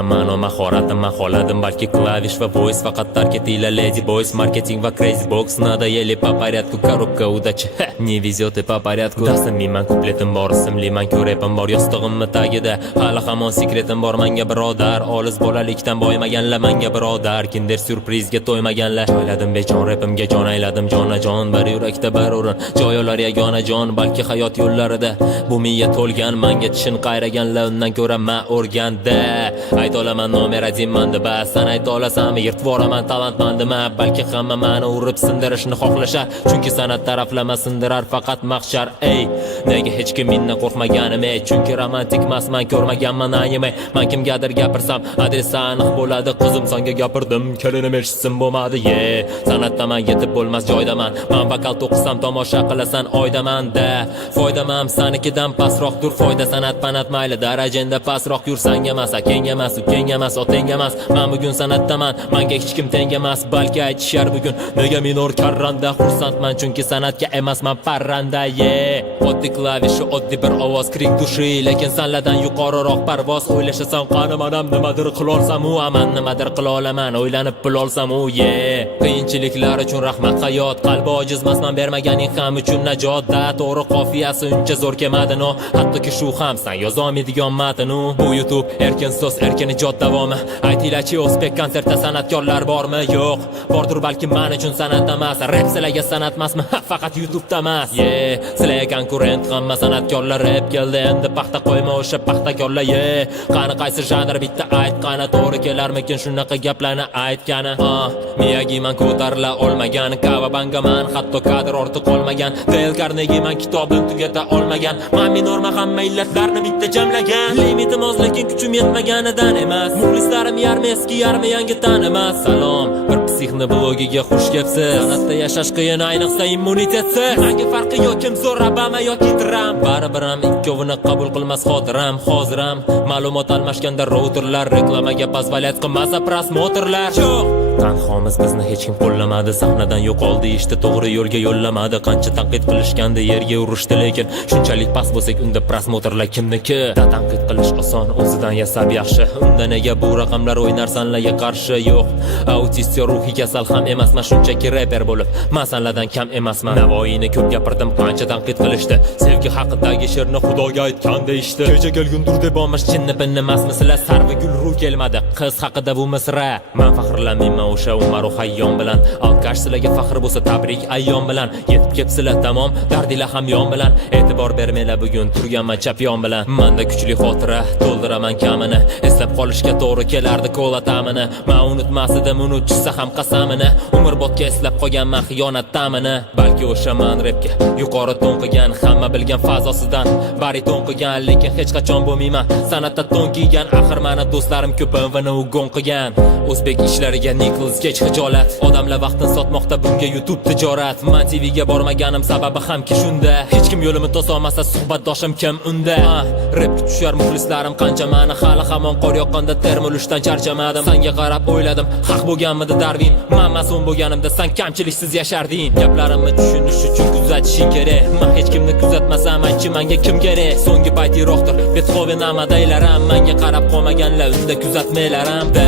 bilaman o mahoratim maholadim balki klavish va voice faqat tark etinglar lady boys marketing va crazy box надоели по порядку коробка удачи не везет и по порядку dastim miyman kupletim bor simliman ko'repim bor yostig'imni tagida hali hamon sekretim bor manga birodar olis bolalikdan boymaganlar manga birodar kinder syurprizga to'ymaganlar joyladim bechon rapimga jon ayladim jonajon bir yurakda bir o'rin joyolar yagona jon balki hayot yo'llarida bu miya to'lgan manga tishin qayraganlar undan ko'ra man o'rganda ayta olaman nomer один deb san ayta olasanmi yirtib yuboraman talantmandimi balki hamma mani urib sindirishni xohlashar chunki san'at taraflama sindirar faqat mahshar ey nega hech kim mendan qo'rqmaganim ey chunki romantik emasman ko'rmaganman ayimay man kimgadir gapirsam adresi aniq bo'ladi qizim senga gapirdim kelinim eshitsin bo'lmadi san'atdaman yetib bo'lmas joydaman man vokal to'qisam tomosha qilasan oydamanda foydamam sanikidan pastroqdir foyda san'at panat mayli darajangda pastroq yursang emas akang emas ukang emas otang emas man bugun san'atdaman manga hech kim teng emas balki aytishar bugun nega minor karranda xursandman chunki san'atga emasman parranda oddiy klavishi oddiy bir ovoz krik dushi lekin sanlardan yuqoriroq parvoz o'ylashasan qani manam nimadir qilolsam u aman nimadir qila olaman o'ylanib bilolsam u qiyinchiliklar uchun rahmat hayot qalbi ojizmasman bermaganing ham uchun najot da to'g'ri qofiyasi uncha zo'r kelmadi no hattoki shu ham san yozolmaydigan matn bu YouTube erkin so'z erkin ijod davomi aytinglarchi o'zbek konsertda san'atkorlar bormi yo'q bordir balki men uchun san'at emas rap sizlarga san'at emasmi faqat YouTube'da emas sizlarga konkurent hamma san'atkorlar rap keldi endi paxta qo'yma o'sha paxtakorlar qani qaysi janr bitta ayt qani to'g'ri kelarmikin shunaqa gaplarni aytgani miyagiman ko'tarila olmagan kavabangaman hatto kadr ortiq qolmagan Dale Carnegie man kitobim tugata olmagan man minorman hamma illatlarni bitta jamlagan limitim oz lekin kuchim yetmaganidan emas muxlislarim yarmi eski yarmi yangi tanimas salom bir psixni blogiga xush kelibsiz san'atda yashash qiyin ayniqsa immunitetsiz menga farqi yo'q kim zo'r Obama yoki Trump baribir ham ikkovini qabul qilmas xotiram hoziram ma'lumot almashganda routerlar reklamaga poзволять qilmasa prosmotrlar tanhomiz bizni hech kim qo'llamadi sahnadan yo'qoldi ishda to'g'ri yo'lga yo'llamadi qancha tanqid qilishgandi yerga urishdi lekin shunchalik past bo'lsak unda prosmotrlar kimniki tanqid qilish oson o'zidan yasab yaxshi unda nega bu raqamlar o'ynar sanlarga qarshi yo'q autist ruhiy kasal ham emasman shunchaki reper bo'lib masallardan kam emasman Navoiyni ko'p gapirdim qancha tanqid qilishdi sevgi haqidagi she'rni xudoga aytgan deyishdi kecha kelgundir deb olmash chinni pinni emasmi sizlar sarvi gul ru kelmadi qiz haqida bu misra man faxrlanmayman o'sha Umaru Hayyom bilan alkash sizlarga faxr bo'lsa tabrik ayyom bilan yetib kelibsizlar tamom dardinglar ham yon bilan e'tibor bermanglar bugun turganman chap yon bilan menda kuchli xotira to'ldiraman kamini eslab qolishga to'g'ri kelardi kola ta'mini man unutmas edim unutchisa ham qasamini umrbodga eslab qolganman xiyonat ta'mini balki o'sha man rapga yuqori to'nqigan hamma bilgan fazosidan bariton qilgan lekin hech qachon bo'lmayman san'atda to'n kiygan axir mani do'stlarim ko'p va u go'n qilgan o'zbek ishlariga Nicholas Cage hijolat odamlar vaqtini sotmoqda bunga YouTube tijorat man TVga bormaganim sababi hamki shunda hech kim yo'limni to'solmasa suhbatdoshim kim unda rap tushar muxlislarim qancha mani hali hamon qor yoqqanda termulishdan charchamadim senga qarab o'yladim haq bo'lganmidi Darwin man mas'ul bo'lganimda sen kamchiliksiz yasharding gaplarimni tushunish uchun kuzatishing kerak men hech kimni kuzatmasam aytchi menga kim kerak so'nggi payt yiroqdir Beethoven amadaylaram menga qarab qolmaganlar unda kuzatmaylaramda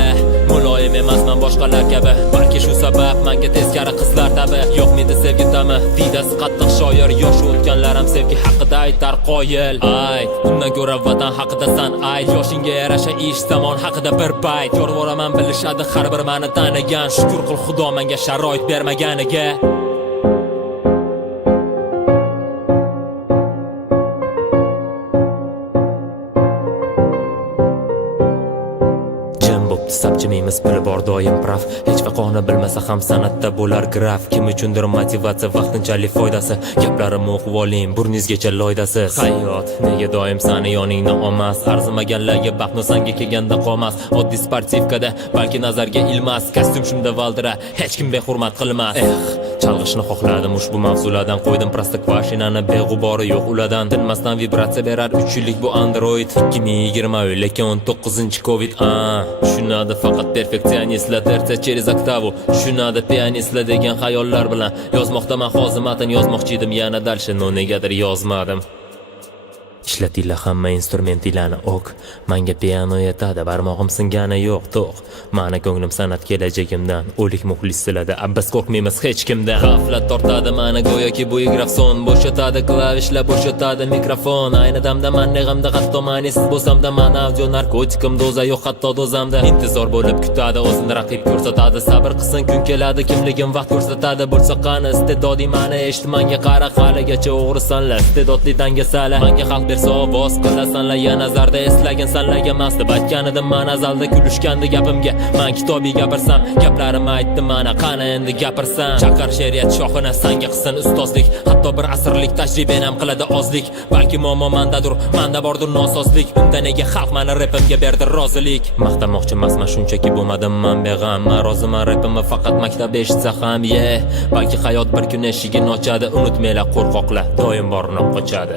muloyim emasman boshqalar kabi balki shu sabab menga teskari qizlar tabi yo'q menda sevgi ta'mi diydasi qattiq shoir yosh o'tganlar ham sevgi haqida aytar qoyil ay undan ko'ra vatan haqida san ayt yoshingga yarasha ish zamon haqida bir bayt yorvoraman bilishadi har bir meni tanigan shukr qil xudo menga sharoit bermaganiga sapchimimiz puli bor doim prav hech vaqoni bilmasa ham san'atda bo'lar graf kim uchundir motivatsiya vaqtinchalik foydasi gaplarimni o'qib oling burningizgacha loydasi hayot nega doim sani yoningda olmas arzimaganlarga baxtni sanga kelganda qolmas oddiy sportivkada balki nazarga ilmas kostyum shunda valdira hech kim behurmat qilmas chalg'ishni xohladim ushbu mavzulardan qo'ydim Prostokvashinani beg'ubori yo'q ulardan tinmasdan vibratsiya berar 3 yillik bu Android 2020 lekin 19 Covid tushunadi faqat perfeksionistlar tersa через oktavu tushunadi pianistlar degan xayollar bilan yozmoqdaman hozir matn yozmoqchi edim yana dalshin negadir yozmadim Ishlatinglar hamma instrumentinglarni ok. Menga piano yetadi, barmog'im singani yo'q, to'q. Mani ko'nglim san'at kelajagimdan, o'lik muxlis siladi, biz qo'rqmaymiz hech kimdan. G'aflat tortadi mani go'yoki bu mikrofon, bo'shatadi klavishlar, bo'shatadi mikrofon. Ayni damda men neg'amda hatto ma'nisiz bo'lsam-da, men audio narkotikim, doza yo'q hatto dozamda. Intizor bo'lib kutadi, o'zini raqib ko'rsatadi, sabr qilsin kun keladi, kimligim vaqt ko'rsatadi. Bo'lsa qani iste'doding mani eshit, menga qara, haligacha o'g'risanlar, iste'dodli dangasalar. Menga xalq bersa ovoz qilasanlar, ya nazarda eslagin sanlarga mastib aytganidim, men azalda kulishgandi gapimga. Men kitobiy gapirsam, gaplarimni aytdim mana, qani endi gapirsam. Chaqar she'riyat shohini sanga qilsin ustozlik, hatto bir asrlik tajribani ham qiladi ozlik. Balki muammo mendadir, menda bordir nosozlik. Unda nega xalq meni rapimga berdi rozilik? Maqtamoqchi emasman, shunchaki bo'lmadim men beg'am. Men roziman rapimni faqat maktabda eshitsa ham, balki hayot bir kun eshigini ochadi. Unutmanglar qo'rqoqlar, doim borni qochadi.